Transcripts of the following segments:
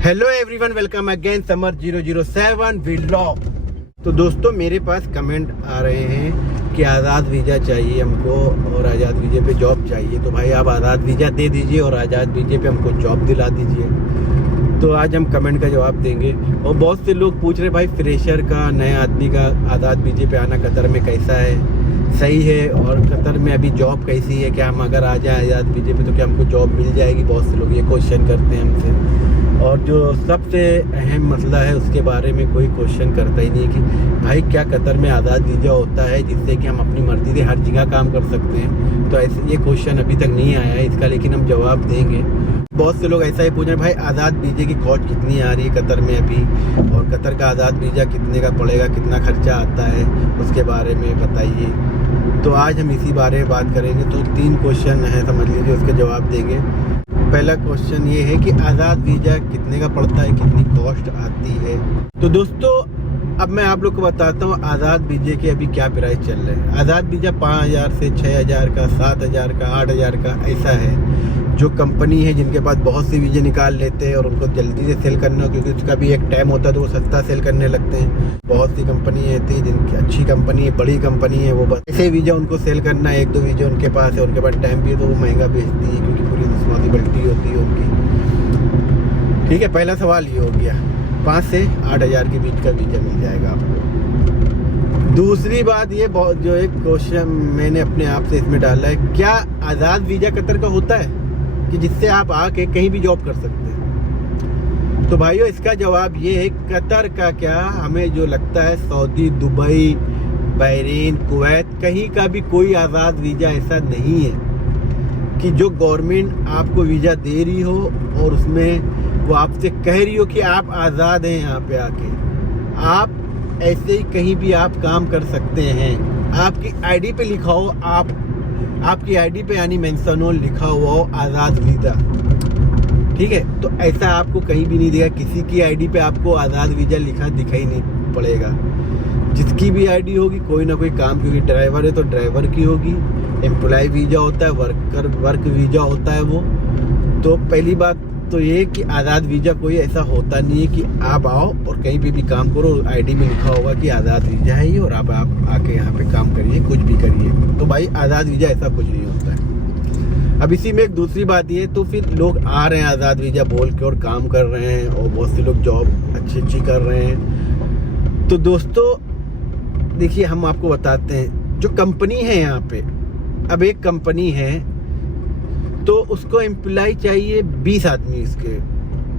Hello everyone, welcome again summer 007 vlog. तो दोस्तों, मेरे पास कमेंट आ रहे हैं कि आज़ाद वीज़ा चाहिए हमको और आज़ाद वीज़े पे जॉब चाहिए। तो भाई आप आज़ाद वीज़ा दे दीजिए और आज़ाद वीज़े पे हमको जॉब दिला दीजिए। तो आज हम कमेंट का जवाब देंगे। और बहुत से लोग पूछ रहे भाई फ्रेशर का, नए आदमी का आज़ाद वीज़े पे आना कतर में कैसा है, सही है, और कतर में अभी जॉब कैसी है, क्या हम अगर आ जाए आज़ाद वीज़े पे तो क्या हमको जॉब मिल जाएगी। बहुत से लोग ये क्वेश्चन करते हैं हमसे। और जो सबसे अहम मसला है उसके बारे में कोई क्वेश्चन करता ही नहीं कि भाई क्या कतर में आज़ाद वीज़ा होता है जिससे कि हम अपनी मर्ज़ी से हर जगह काम कर सकते हैं। तो ऐसे ये क्वेश्चन अभी तक नहीं आया है इसका, लेकिन हम जवाब देंगे। बहुत से लोग ऐसा ही पूछ रहे हैं भाई आज़ाद वीज़े की कॉस्ट कितनी आ रही है कतर में अभी, और कतर का आज़ाद वीज़ा कितने का पड़ेगा, कितना खर्चा आता है, उसके बारे में बताइए। तो आज हम इसी बारे में बात करेंगे। तो 3 क्वेश्चन हैं, समझ लीजिए, उसके जवाब देंगे। पहला क्वेश्चन ये है कि आज़ाद वीज़ा कितने का पड़ता है, कितनी कॉस्ट आती है। तो दोस्तों, अब मैं आप लोग को बताता हूँ आज़ाद वीज़े के अभी क्या प्राइस चल रहे हैं। आज़ाद वीज़ा 5,000 से 6,000 का, 7,000 का, 8,000 का ऐसा है। जो कंपनी है जिनके पास बहुत से वीज़े निकाल लेते हैं और उनको जल्दी से सेल करना हो, क्योंकि उसका भी एक टाइम होता है तो वो सस्ता सेल करने लगते हैं। बहुत सी कंपनी रहती है जिनकी अच्छी कंपनी है, बड़ी कंपनी है, वो बस ऐसे वीज़ा उनको सेल करना है, 1-2 वीज़े उनके पास है, उनके पास टाइम भी है तो वो महंगा बेचती है क्योंकि पूरी रिस्पॉन्सिबिलिटी होती है उनकी। ठीक है, पहला सवाल ये हो गया। 5 से 8,000 के बीच का वीज़ा मिल जाएगा आपको। दूसरी बात ये, बहुत जो एक क्वेश्चन मैंने अपने आप से इसमें डाला है, क्या आज़ाद वीज़ा कतर का होता है कि जिससे आप आके कहीं भी जॉब कर सकते हैं। तो भाइयों, इसका जवाब ये है, कतर का क्या, हमें जो लगता है सऊदी, दुबई, बहरीन, कुवैत, कहीं का भी कोई आज़ाद वीज़ा ऐसा नहीं है कि जो गवर्नमेंट आपको वीज़ा दे रही हो और उसमें वो आपसे कह रही हो कि आप आज़ाद हैं यहाँ पे आके। आप ऐसे ही कहीं भी आप काम कर सकते हैं। आपकी आईडी पे लिखा हो, आपकी आईडी पे यानी मेंशन हो, लिखा हुआ हो आज़ाद वीज़ा। ठीक है, तो ऐसा आपको कहीं भी नहीं दिखेगा। किसी की आईडी पे आपको आज़ाद वीज़ा लिखा दिखाई नहीं पड़ेगा। जिसकी भी आईडी होगी कोई ना कोई काम, क्योंकि ड्राइवर है तो ड्राइवर की होगी, एम्प्लॉय वीज़ा होता है, वर्क वीज़ा होता है वो। तो पहली बात तो ये कि आज़ाद वीज़ा कोई ऐसा होता नहीं है कि आप आओ और कहीं पे भी काम करो, आईडी में लिखा होगा कि आज़ाद वीज़ा है ये और आप आके यहाँ पे काम करिए, कुछ भी करिए। तो भाई आज़ाद वीज़ा ऐसा कुछ नहीं होता है। अब इसी में एक दूसरी बात ये, तो फिर लोग आ रहे हैं आज़ाद वीज़ा बोल के और काम कर रहे हैं और बहुत से लोग जॉब अच्छी कर रहे हैं। तो दोस्तों देखिए, हम आपको बताते हैं जो कंपनी है यहाँ पे, अब एक कंपनी है तो उसको एम्प्लॉय चाहिए 20 आदमी इसके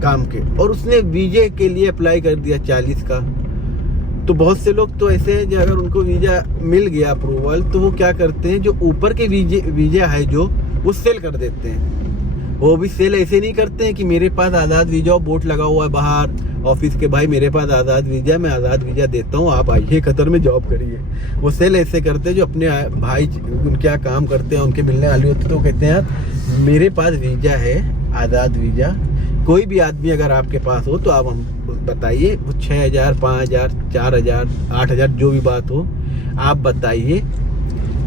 काम के, और उसने वीज़े के लिए अप्लाई कर दिया 40 का। तो बहुत से लोग तो ऐसे हैं जो अगर उनको वीज़ा मिल गया अप्रूवल, तो वो क्या करते हैं, जो ऊपर के वीज़ा है जो वो सेल कर देते हैं। वो भी सेल ऐसे नहीं करते हैं कि मेरे पास आज़ाद वीज़ा बोर्ड लगा हुआ है बाहर ऑफिस के, भाई मेरे पास आज़ाद वीज़ा, मैं आज़ाद वीज़ा देता हूँ, आप आइए कतर में जॉब करिए। वो सेल ऐसे करते हैं जो अपने भाई उनके यहाँ काम करते हैं, उनके मिलने वाले होते हैं, तो वो कहते हैं यार मेरे पास वीज़ा है आज़ाद वीज़ा, कोई भी आदमी अगर आपके पास हो तो आप हम बताइए, वो 6,000, 5,000, 4,000, 8,000 जो भी बात हो आप बताइए,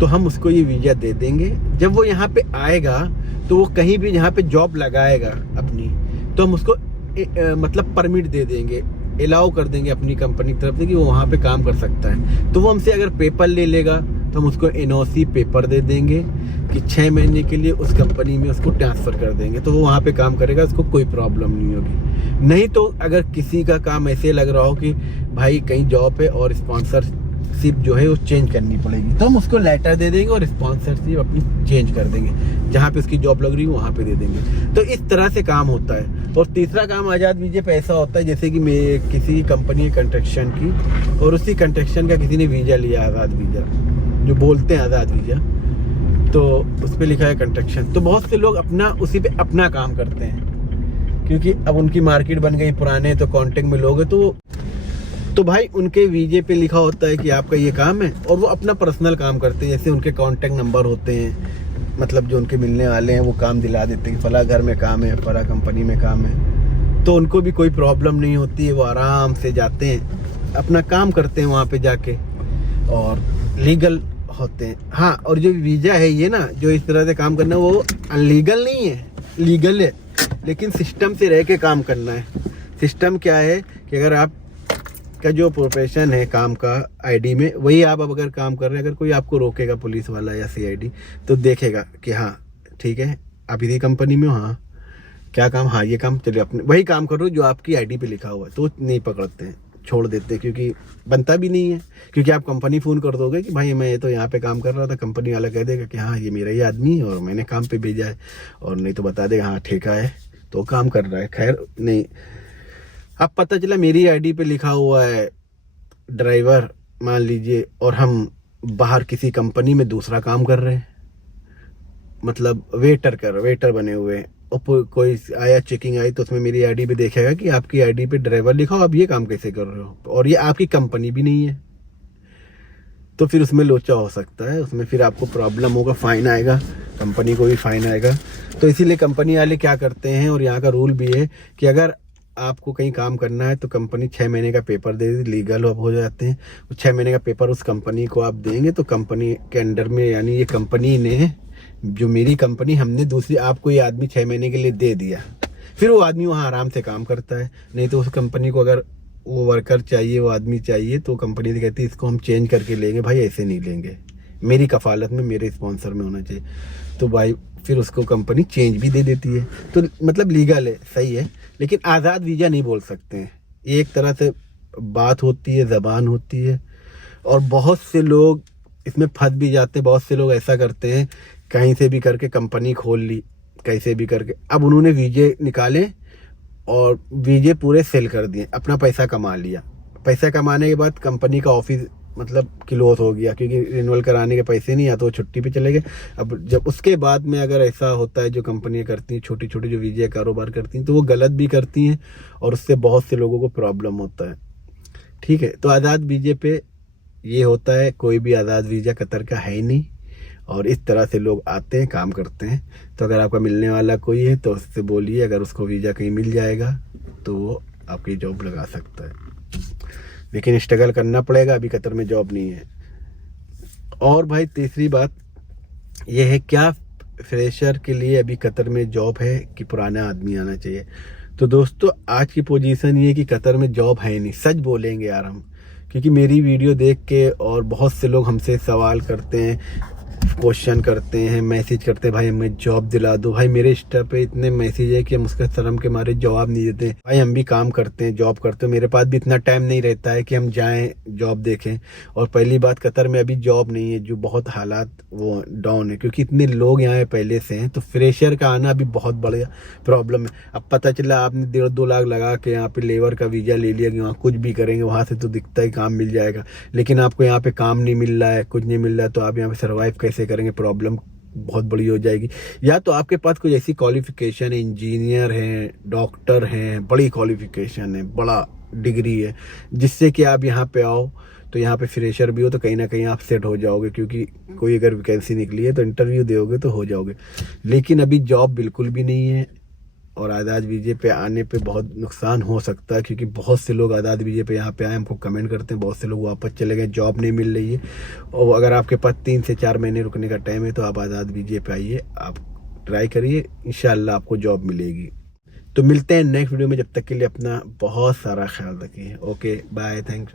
तो हम उसको ये वीज़ा दे देंगे। जब वो यहाँ पे आएगा तो वो कहीं भी यहाँ पे जॉब लगाएगा अपनी, तो हम उसको मतलब परमिट दे देंगे, अलाउ कर देंगे अपनी कंपनी की तरफ से कि वो वहाँ पे काम कर सकता है। तो वो हमसे अगर पेपर ले लेगा तो हम उसको NOC पेपर दे देंगे कि 6 महीने के लिए उस कंपनी में उसको ट्रांसफ़र कर देंगे, तो वो वहाँ पे काम करेगा, उसको कोई प्रॉब्लम नहीं होगी। नहीं तो अगर किसी का काम ऐसे लग रहा हो कि भाई कहीं जॉब है और स्पॉन्सरशिप जो है वो चेंज करनी पड़ेगी, तो हम उसको लेटर दे देंगे और स्पॉन्सरशिप अपनी चेंज कर देंगे, जहाँ पे उसकी जॉब लग रही है वहाँ पे दे देंगे। तो इस तरह से काम होता है। और तीसरा काम आज़ाद वीज़े पे ऐसा होता है, जैसे कि किसी कंपनी है कंस्ट्रक्शन की, और उसी कंस्ट्रक्शन का किसी ने वीज़ा लिया, आज़ाद वीज़ा जो बोलते हैं आज़ाद वीज़ा, तो उस पर लिखा है कंस्ट्रक्शन। तो बहुत से लोग उसी पे अपना काम करते हैं, क्योंकि अब उनकी मार्केट बन गई, पुराने तो कॉन्टेक्ट में लोग हैं, तो भाई उनके वीज़े पे लिखा होता है कि आपका ये काम है, और वो अपना पर्सनल काम करते हैं। जैसे उनके कॉन्टेक्ट नंबर होते हैं, मतलब जो उनके मिलने वाले हैं वो काम दिला देते हैं कि फला घर में काम है, फला कंपनी में काम है, तो उनको भी कोई प्रॉब्लम नहीं होती है। वो आराम से जाते हैं, अपना काम करते हैं वहाँ पे जाके, और लीगल होते हैं। हाँ, और जो वीज़ा है ये ना, जो इस तरह से काम करना है वो अनलीगल नहीं है, लीगल है, लेकिन सिस्टम से रह के काम करना है। सिस्टम क्या है कि अगर आप का जो प्रोफेशन है काम का आईडी में, वही आप अब अगर काम कर रहे हैं, अगर कोई आपको रोकेगा पुलिस वाला या सीआईडी, तो देखेगा कि हाँ ठीक है आप इसी कंपनी में हो, हाँ क्या काम, हाँ ये काम, चलिए अपने वही काम करो जो आपकी आईडी पे लिखा हुआ है, तो नहीं पकड़ते हैं, छोड़ देते हैं, क्योंकि बनता भी नहीं है। क्योंकि आप कंपनी फ़ोन कर दोगे कि भाई मैं ये तो यहाँ पे काम कर रहा था, कंपनी वाला कह देगा कि हाँ ये मेरा ही आदमी है और मैंने काम पे भेजा है, और नहीं तो बता देगा हाँ ठेका है तो काम कर रहा है। खैर नहीं, अब पता चला मेरी आईडी पे लिखा हुआ है ड्राइवर मान लीजिए, और हम बाहर किसी कंपनी में दूसरा काम कर रहे हैं, मतलब वेटर बने हुए हैं, और कोई आया चेकिंग आई तो उसमें मेरी आईडी पे देखेगा कि आपकी आईडी पे ड्राइवर लिखा हो, आप ये काम कैसे कर रहे हो, और ये आपकी कंपनी भी नहीं है, तो फिर उसमें लोचा हो सकता है, उसमें फिर आपको प्रॉब्लम होगा, फाइन आएगा, कंपनी को भी फाइन आएगा। तो इसीलिए कंपनी वाले क्या करते हैं, और यहाँ का रूल भी है कि अगर आपको कहीं काम करना है तो कंपनी 6 महीने का पेपर दे दी, लीगल हो जाते हैं, 6 महीने का पेपर उस कंपनी को आप देंगे तो कंपनी के अंडर में, यानी ये कंपनी ने, जो मेरी कंपनी, हमने दूसरी आपको ये आदमी 6 महीने के लिए दे दिया, फिर वो आदमी वहाँ आराम से काम करता है। नहीं तो उस कंपनी को अगर वो वर्कर चाहिए, वो आदमी चाहिए, तो कंपनी से कहती है इसको हम चेंज करके लेंगे, भाई ऐसे नहीं लेंगे, मेरी कफालत में, मेरे स्पॉन्सर में होना चाहिए, तो भाई फिर उसको कंपनी चेंज भी दे देती है। तो मतलब लीगल है, सही है, लेकिन आज़ाद वीज़ा नहीं बोल सकते हैं, ये एक तरह से बात होती है, ज़बान होती है, और बहुत से लोग इसमें फंस भी जाते हैं। बहुत से लोग ऐसा करते हैं, कहीं से भी करके कंपनी खोल ली, कैसे भी करके, अब उन्होंने वीजे निकाले और वीजे पूरे सेल कर दिए, अपना पैसा कमा लिया। पैसा कमाने के बाद कंपनी का ऑफिस मतलब क्लोज हो गया, क्योंकि रिन्यूअल कराने के पैसे नहीं, या तो वो छुट्टी पे चले गए। अब जब उसके बाद में अगर ऐसा होता है, जो कंपनियां करती हैं, छोटी छोटी जो वीजे कारोबार करती हैं, तो वो गलत भी करती हैं, और उससे बहुत से लोगों को प्रॉब्लम होता है। ठीक है, तो आज़ाद वीजे पे ये होता है, कोई भी आज़ाद वीज़ा कतर का है ही नहीं, और इस तरह से लोग आते हैं, काम करते हैं। तो अगर आपका मिलने वाला कोई है तो उससे बोलिए, अगर उसको वीज़ा कहीं मिल जाएगा तो वो आपकी जॉब लगा सकता है, लेकिन स्ट्रगल करना पड़ेगा, अभी कतर में जॉब नहीं है। और भाई तीसरी बात ये है, क्या फ्रेशर के लिए अभी कतर में जॉब है कि पुराना आदमी आना चाहिए? तो दोस्तों आज की पोजीशन ये है कि कतर में जॉब है नहीं, सच बोलेंगे यार हम, क्योंकि मेरी वीडियो देख के और बहुत से लोग हमसे सवाल करते हैं, क्वेश्चन करते हैं, मैसेज करते हैं, भाई हमें जॉब दिला दो। भाई मेरे इंस्टा पे इतने मैसेज है कि हम उसके शर्म के मारे जवाब नहीं देते। भाई हम भी काम करते हैं, जॉब करते हैं, मेरे पास भी इतना टाइम नहीं रहता है कि हम जाएं जॉब देखें। और पहली बात, कतर में अभी जॉब नहीं है, जो बहुत हालात वो डाउन है, क्योंकि इतने लोग यहाँ पहले से हैं, तो फ्रेशर का आना अभी बहुत बड़ा प्रॉब्लम है। अब पता चला आपने 1.5-2 लाख लगा के यहाँ पे लेबर का वीज़ा ले लिया कि वहाँ कुछ भी करेंगे, वहाँ से तो दिखता ही काम मिल जाएगा, लेकिन आपको यहाँ पे काम नहीं मिल रहा है, कुछ नहीं मिल रहा है, तो आप यहाँ पे सर्वाइव कैसे करेंगे? प्रॉब्लम बहुत बड़ी हो जाएगी। या तो आपके पास कोई ऐसी क्वालिफिकेशन है, इंजीनियर हैं, डॉक्टर हैं, बड़ी क्वालिफिकेशन है, बड़ा डिग्री है, जिससे कि आप यहाँ पे आओ, तो यहाँ पे फ्रेशर भी हो तो कहीं ना कहीं आप सेट हो जाओगे, क्योंकि कोई अगर वैकेंसी निकली है तो इंटरव्यू दोगे तो हो जाओगे। लेकिन अभी जॉब बिल्कुल भी नहीं है, और आज़ाद वीजे पे आने पे बहुत नुकसान हो सकता है, क्योंकि बहुत से लोग आज़ाद वीजे पे यहाँ पे आए, हमको कमेंट करते हैं, बहुत से लोग वापस चले गए, जॉब नहीं मिल रही है। और अगर आपके पास 3 से 4 महीने रुकने का टाइम है तो आप आज़ाद वीजे पे आइए, आप ट्राई करिए, इंशाल्लाह आपको जॉब मिलेगी। तो मिलते हैं नेक्स्ट वीडियो में, जब तक के लिए अपना बहुत सारा ख्याल रखिए। Okay bye, thanks.